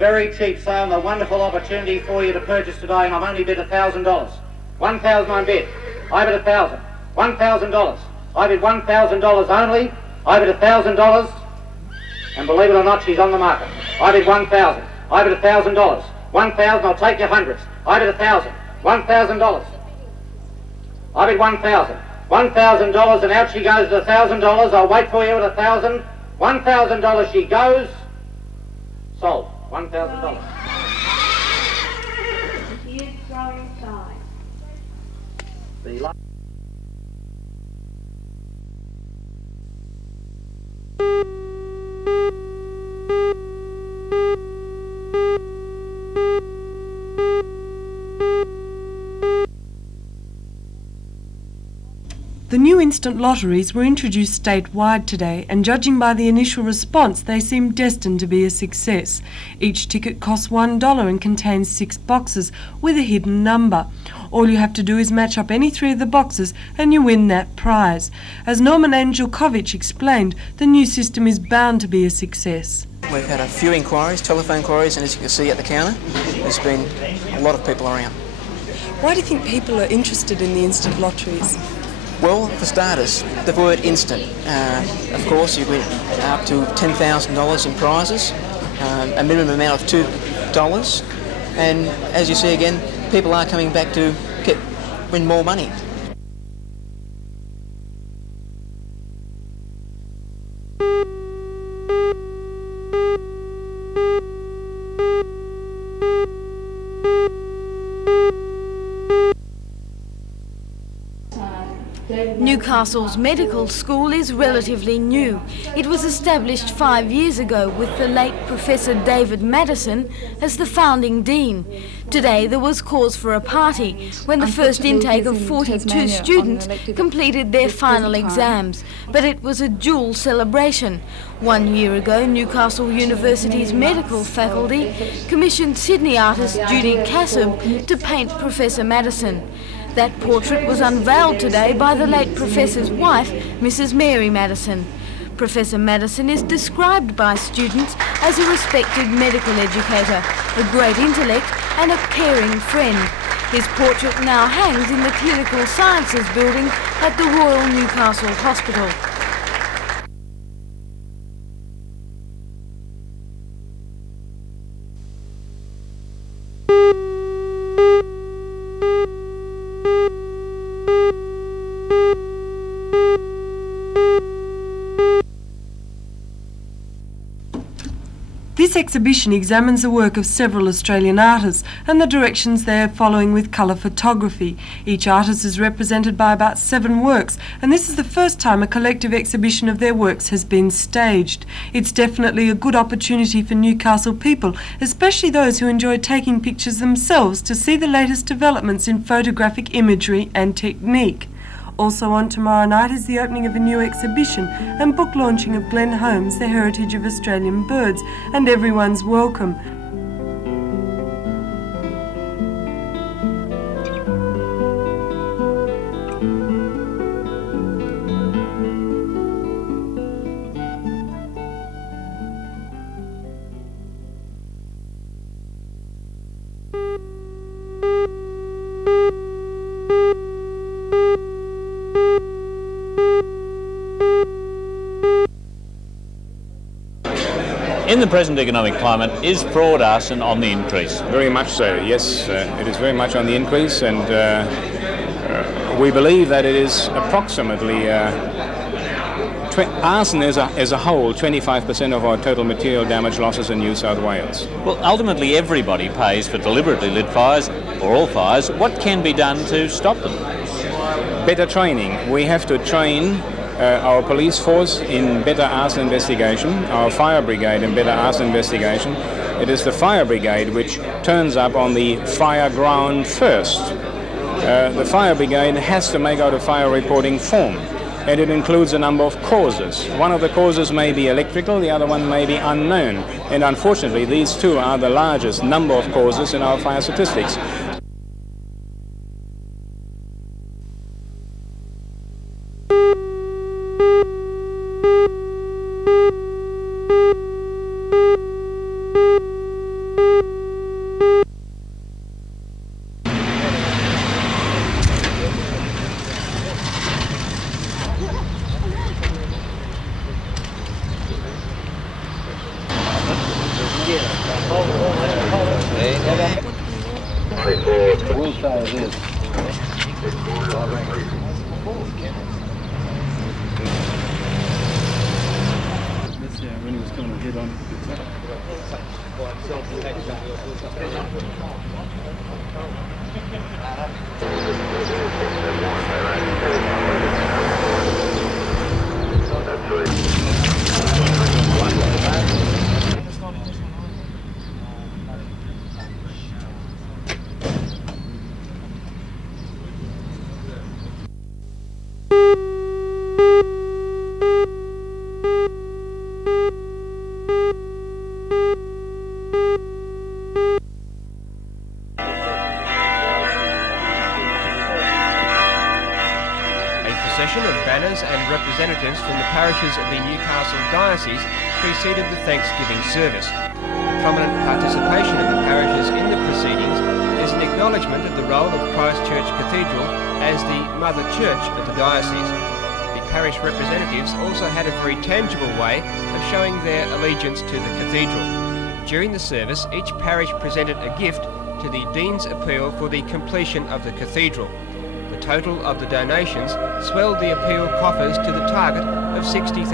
very cheap sale and a wonderful opportunity for you to purchase today, and I've only bid $1,000. 1,000 I bid. I bid 1,000. $1,000. I bid $1,000 only. I bid $1,000. And believe it or not, she's on the market. I bid 1,000. I bid $1,000. 1,000, I'll take your hundreds. I bid 1,000. $1,000. I bid 1,000. $1,000, and out she goes at $1,000. I'll wait for you at 1,000. $1,000 she goes. Sold. $1,000. The The new instant lotteries were introduced statewide today, and judging by the initial response, they seem destined to be a success. Each ticket costs $1 and contains 6 boxes with a hidden number. All you have to do is match up any 3 of the boxes and you win that prize. As Norman Angelkovich explained, the new system is bound to be a success. We've had a few inquiries, telephone inquiries, and as you can see at the counter, there's been a lot of people around. Why do you think people are interested in the instant lotteries? Well, for starters, the word instant. Of course, you win up to $10,000 in prizes, a minimum amount of $2. And as you see again, people are coming back to win more money. Newcastle's medical school is relatively new. It was established 5 years ago with the late Professor David Madison as the founding dean. Today there was cause for a party when the first intake of 42 students completed their final exams, but it was a dual celebration. 1 year ago, Newcastle University's medical faculty commissioned Sydney artist Judy Cassab to paint Professor Madison. That portrait was unveiled today by the late Professor's wife, Mrs. Mary Madison. Professor Madison is described by students as a respected medical educator, a great intellect and a caring friend. His portrait now hangs in the Clinical Sciences building at the Royal Newcastle Hospital. This exhibition examines the work of several Australian artists and the directions they are following with colour photography. Each artist is represented by about 7 works, and this is the first time a collective exhibition of their works has been staged. It's definitely a good opportunity for Newcastle people, especially those who enjoy taking pictures themselves, to see the latest developments in photographic imagery and technique. Also on tomorrow night is the opening of a new exhibition and book launching of Glenn Holmes' The Heritage of Australian Birds, and everyone's welcome. In the present economic climate, is fraud arson on the increase? Very much so, yes. It is very much on the increase, and we believe that it is approximately arson as a whole, 25% of our total material damage losses in New South Wales. Well, ultimately everybody pays for deliberately lit fires, or all fires. What can be done to stop them? Better training. We have to train our police force in better arson investigation, our fire brigade in better arson investigation. It is the fire brigade which turns up on the fire ground first. The fire brigade has to make out a fire reporting form, and it includes a number of causes. One of the causes may be electrical, the other one may be unknown, and unfortunately these two are the largest number of causes in our fire statistics. We'll say it is. That's when he was coming head on. Of banners and representatives from the parishes of the Newcastle Diocese preceded the Thanksgiving service. The prominent participation of the parishes in the proceedings is an acknowledgement of the role of Christchurch Cathedral as the Mother Church of the Diocese. The parish representatives also had a very tangible way of showing their allegiance to the Cathedral. During the service, each parish presented a gift to the Dean's Appeal for the completion of the Cathedral. The total of the donations swelled the appeal coffers to the target of $60,000.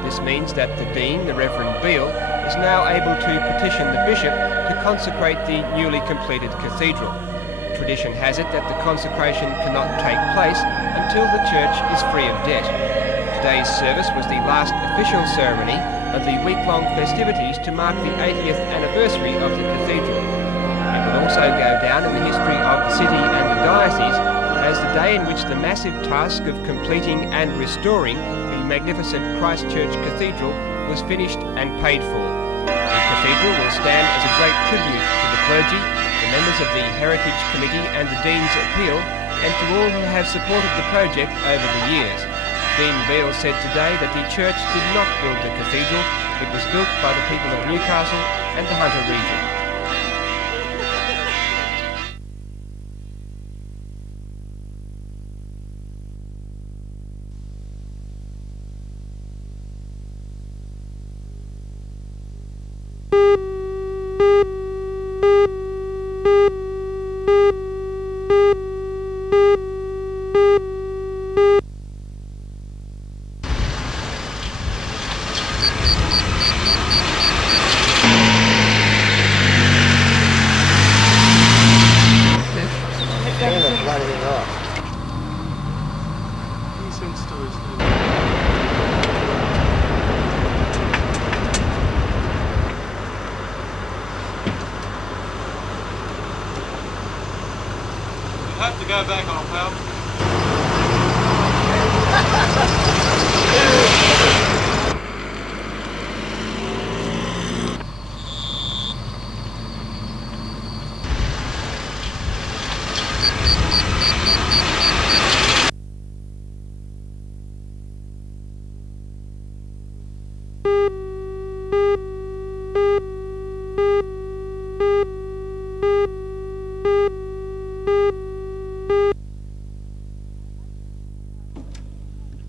This means that the Dean, the Reverend Beale, is now able to petition the Bishop to consecrate the newly completed cathedral. Tradition has it that the consecration cannot take place until the church is free of debt. Today's service was the last official ceremony of the week-long festivities to mark the 80th anniversary of the cathedral. It will also go down in the history of the city and the diocese as the day in which the massive task of completing and restoring the magnificent Christchurch Cathedral was finished and paid for. The cathedral will stand as a great tribute to the clergy, the members of the Heritage Committee and the Dean's Appeal, and to all who have supported the project over the years. Dean Beale said today that the church did not build the cathedral, it was built by the people of Newcastle and the Hunter region. Have to go back on, pal.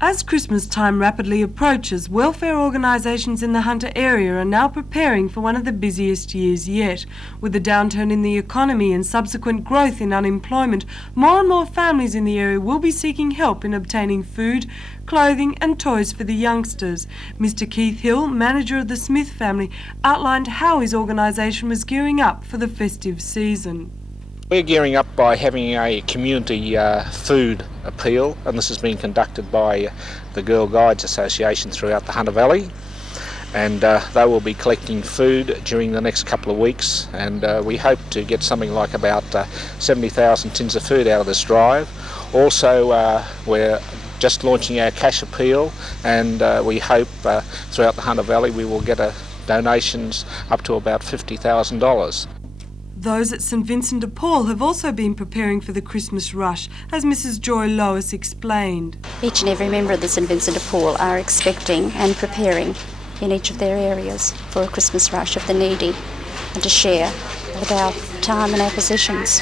As Christmas time rapidly approaches, welfare organisations in the Hunter area are now preparing for one of the busiest years yet. With the downturn in the economy and subsequent growth in unemployment, more and more families in the area will be seeking help in obtaining food, clothing and toys for the youngsters. Mr. Keith Hill, manager of the Smith family, outlined how his organisation was gearing up for the festive season. We're gearing up by having a community food appeal, and this has been conducted by the Girl Guides Association throughout the Hunter Valley, and they will be collecting food during the next couple of weeks, and we hope to get something like about 70,000 tins of food out of this drive. Also, we're just launching our cash appeal, and we hope throughout the Hunter Valley we will get donations up to about $50,000. Those at St Vincent de Paul have also been preparing for the Christmas rush, as Mrs Joy Lois explained. Each and every member of the St Vincent de Paul are expecting and preparing in each of their areas for a Christmas rush of the needy and to share with our time and our possessions.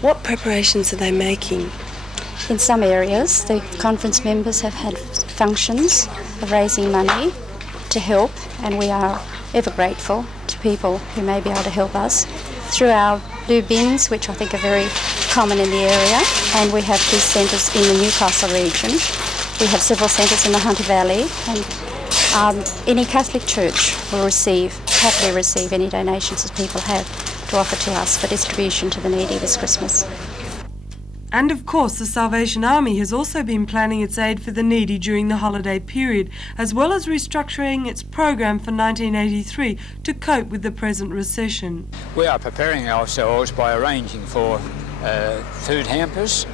What preparations are they making? In some areas, the conference members have had functions of raising money to help, and we are ever grateful to people who may be able to help us through our blue bins, which I think are very common in the area, and we have these centres in the Newcastle region. We have several centres in the Hunter Valley, and any Catholic church will happily receive any donations that people have to offer to us for distribution to the needy this Christmas. And of course, the Salvation Army has also been planning its aid for the needy during the holiday period, as well as restructuring its program for 1983 to cope with the present recession. We are preparing ourselves by arranging for food hampers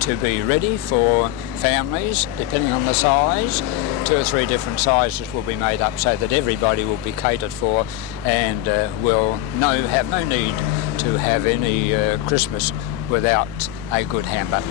to be ready for families, depending on the size. 2 or 3 different sizes will be made up so that everybody will be catered for and will have no need to have any Christmas without a good hamper.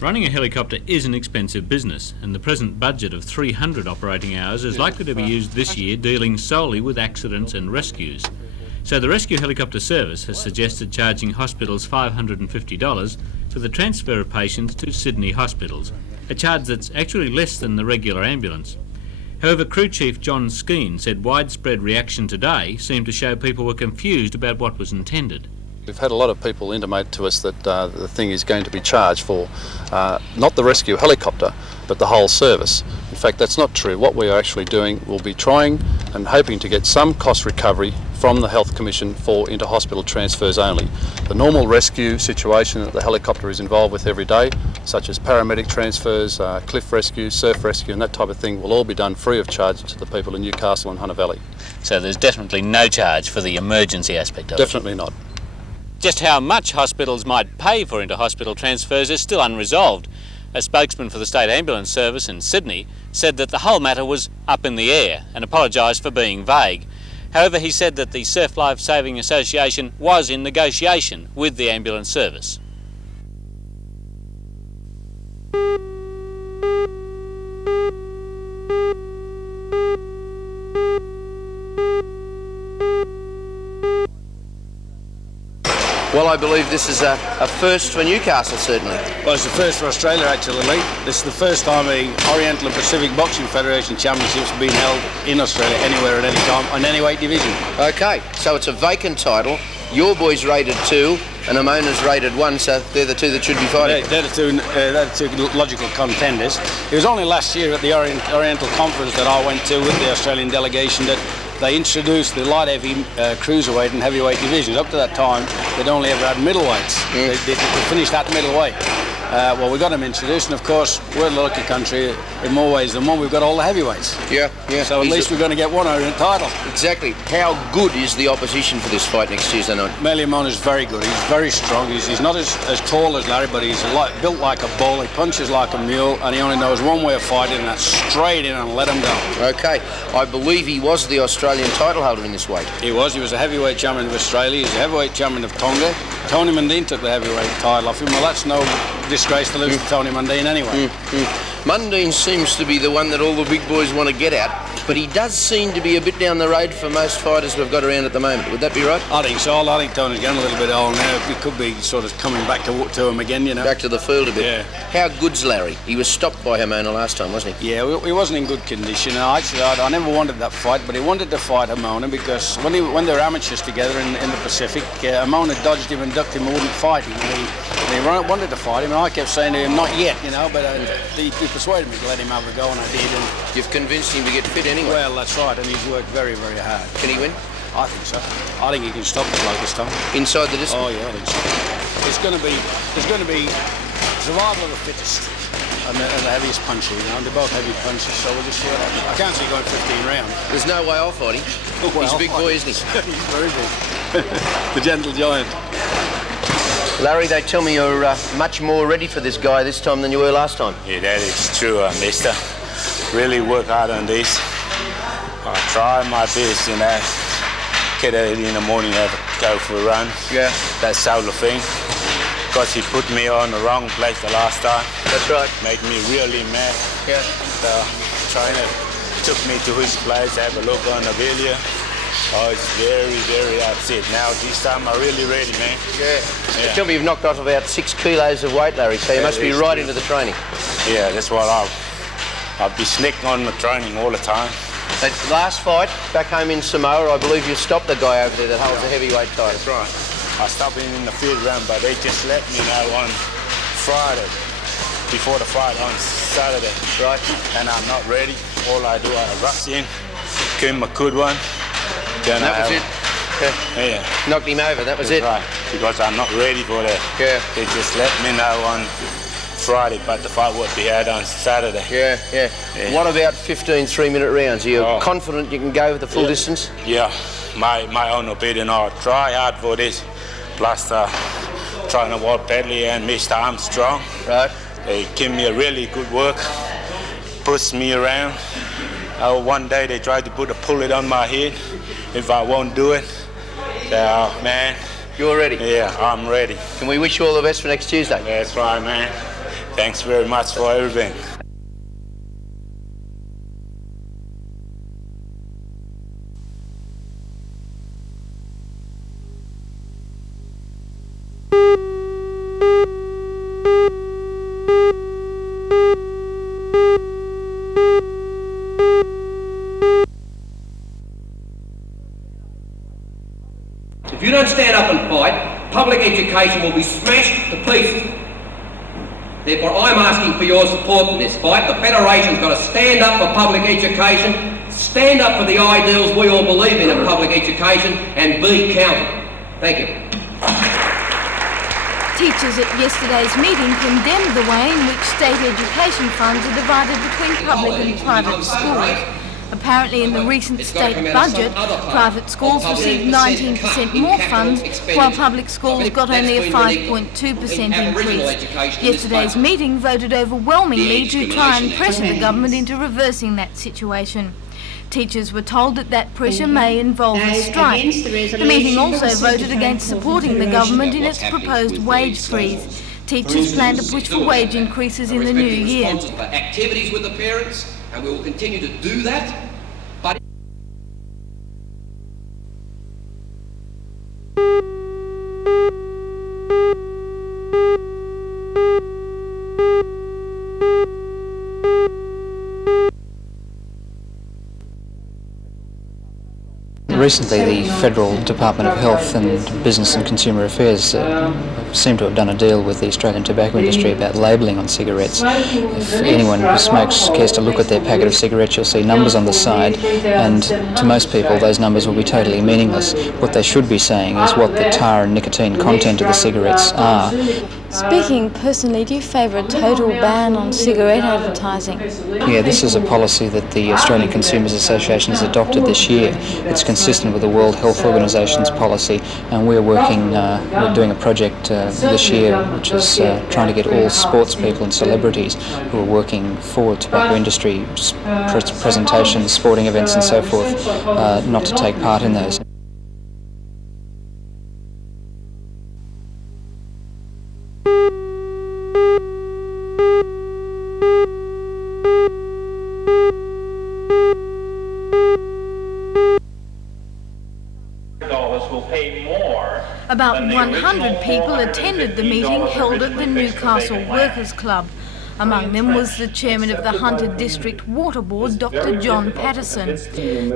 Running a helicopter is an expensive business, and the present budget of 300 operating hours is likely to be used this year dealing solely with accidents and rescues. So the Rescue Helicopter Service has suggested charging hospitals $550 for the transfer of patients to Sydney hospitals, a charge that's actually less than the regular ambulance. However, Crew Chief John Skeen said widespread reaction today seemed to show people were confused about what was intended. We've had a lot of people intimate to us that the thing is going to be charged for not the rescue helicopter, but the whole service. In fact, that's not true. What we are actually doing, we'll be trying and hoping to get some cost recovery from the Health Commission for inter-hospital transfers only. The normal rescue situation that the helicopter is involved with every day, such as paramedic transfers, cliff rescue, surf rescue and that type of thing, will all be done free of charge to the people in Newcastle and Hunter Valley. So there's definitely no charge for the emergency aspect of it? Definitely not. Just how much hospitals might pay for inter-hospital transfers is still unresolved. A spokesman for the State Ambulance Service in Sydney said that the whole matter was up in the air and apologised for being vague. However, he said that the Surf Life Saving Association was in negotiation with the ambulance service. Well, I believe this is a first for Newcastle, certainly. Well, it's the first for Australia, actually, Lee. This is the first time the Oriental and Pacific Boxing Federation Championships have been held in Australia, anywhere at any time, on any weight division. OK, so it's a vacant title. Your boys rated 2 and Amona's rated 1, so they're the 2 that should be fighting. They're the two logical contenders. It was only last year at the Oriental Conference that I went to with the Australian delegation that they introduced the light heavy cruiserweight and heavyweight divisions. Up to that time, they'd only ever had middleweights. They finished at middleweight. Well, we got them introduced, and of course, we're a lucky country in more ways than one. We've got all the heavyweights. Yeah. So at least we're going to get one Orient title. Exactly. How good is the opposition for this fight next Tuesday night? Meliamon is very good. He's very strong. He's not as tall as Larry, but he's built like a bull. He punches like a mule, and he only knows one way of fighting, and that's straight in and let him go. OK. I believe he was the Australian title holder in this weight. He was. He was a heavyweight champion of Australia. He's a heavyweight champion of Tonga. Tony Mundine took the heavyweight title off him. Well, that's no disgrace to lose to Tony Mundine anyway. Mundine seems to be the one that all the big boys want to get at, but he does seem to be a bit down the road for most fighters we've got around at the moment. Would that be right? I think so. I think Tony's getting a little bit old now. He could be sort of coming back to him again, you know. Back to the field a bit. Yeah. How good's Larry? He was stopped by Hamona last time, wasn't he? Yeah, he wasn't in good condition. Actually, I never wanted that fight, but he wanted to fight Hamona because when they were amateurs together in the Pacific, Hamona dodged him and ducked him and wouldn't fight him. He wanted to fight him, and I kept saying to him, not yet, you know, but he persuaded me to let him have a go, and I did. And you've convinced him to get fit anyway? Well, that's right, and he's worked very, very hard. Can he win? I think so. I think he can stop the bloke this time. Inside the distance? Oh, yeah, I think so. It's going to be survival of the fittest and the heaviest puncher, you know. They're both heavy punchers, so we'll just see what happens. I can't see going 15 rounds. There's no way I'll fight him. He's a big boy, isn't he? He's very big. The gentle giant. Larry, they tell me you're much more ready for this guy this time than you were last time. Yeah, that is true, mister. Really work hard on this. I try my best, you know. Get early in the morning, have to go for a run. Yeah. That sort of thing. Because he put me on the wrong place the last time. That's right. Made me really mad. Yeah. The trainer took me to his place to have a look on the video. Oh, it's very, very upset. Now this time I'm really ready, man. Yeah. Tell me you've knocked off about 6 kilos of weight, Larry, so you must be right into the training. Yeah, that's what I'll be sneaking on the training all the time. That last fight back home in Samoa, I believe you stopped the guy over there that holds the heavyweight title. That's right. I stopped him in the field round, but they just let me know on Friday, before the fight on Saturday. Right. And I'm not ready. All I do, I rush in, give him a good one. Then that was it. Yeah. Knocked him over, that was it. Right, because I'm not ready for that. Yeah. They just let me know on Friday, but the fight would be had on Saturday. Yeah. What about 15 3-minute rounds? Are you confident you can go the full distance? Yeah, my own opinion, I'll try hard for this. Plus, trying to walk badly and Mr. Armstrong. Right. They give me a really good work, push me around. One day they tried to put a pullet on my head if I won't do it. So, man. You're ready? Yeah, I'm ready. Can we wish you all the best for next Tuesday? That's right, man. Thanks very much for everything. If you don't stand up and fight, public education will be smashed to pieces. Therefore, I'm asking for your support in this fight. The Federation's got to stand up for public education, stand up for the ideals we all believe in public education, and be counted. Thank you. Teachers at yesterday's meeting condemned the way in which state education funds are divided between public and private schools. Apparently in the recent state budget, private schools received 19% more funds, while public schools got only a 5.2% increase. Yesterday's meeting voted overwhelmingly to try and pressure the government into reversing that situation. Teachers were told that pressure may involve a strike. The meeting also voted against supporting the government in its proposed wage freeze. Teachers plan to push for wage increases in the new year. Activities with the parents, and we will continue to do that. But recently, the Federal Department of Health and Business and Consumer Affairs seem to have done a deal with the Australian tobacco industry about labelling on cigarettes. If anyone who smokes cares to look at their packet of cigarettes, you'll see numbers on the side, and to most people those numbers will be totally meaningless. What they should be saying is what the tar and nicotine content of the cigarettes are. Speaking personally, do you favour a total ban on cigarette advertising? Yeah, this is a policy that the Australian Consumers Association has adopted this year. It's consistent with the World Health Organisation's policy, and we're doing a project this year which is trying to get all sports people and celebrities who are working for tobacco industry presentations, sporting events and so forth, not to take part in those. About 100 people attended the meeting held at the Newcastle Workers' Club. Among them was the chairman of the Hunter District Water Board, Dr. John Patterson.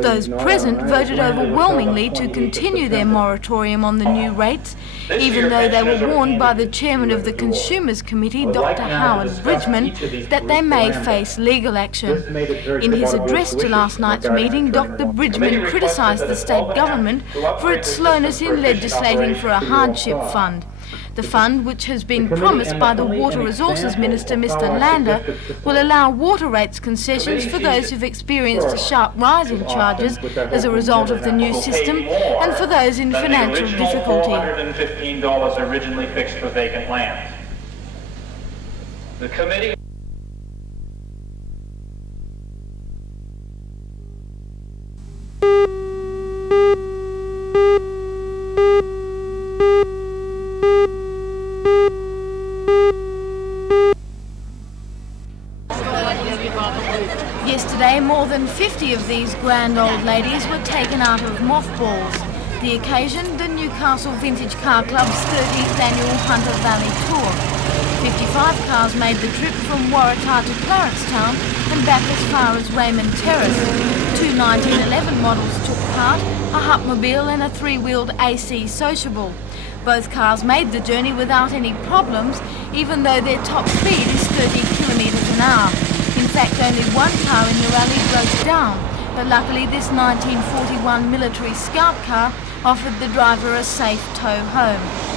Those present voted overwhelmingly to continue their moratorium on the new rates, even though they were warned by the chairman of the Consumers Committee, Dr. Howard Bridgman, that they may face legal action. In his address to last night's meeting, Dr. Bridgman criticised the state government for its slowness in legislating for a hardship fund. The fund, which has been promised by the Water Resources Minister, Mr. Lander, will allow water rates concessions for those who've experienced a sharp rise in charges as a result of the new system and for those in financial difficulty. $115 originally fixed for vacant lands. The committee Yesterday, more than 50 of these grand old ladies were taken out of mothballs. The occasion, the Newcastle Vintage Car Club's 13th annual Hunter Valley Tour. 55 cars made the trip from Waratah to Clarencetown and back as far as Raymond Terrace. Two 1911 models took part, a Hupmobile and a three-wheeled AC sociable. Both cars made the journey without any problems, even though their top speed is 30 kilometres an hour. In fact, only one car in the rally broke down, but luckily this 1941 military scout car offered the driver a safe tow home.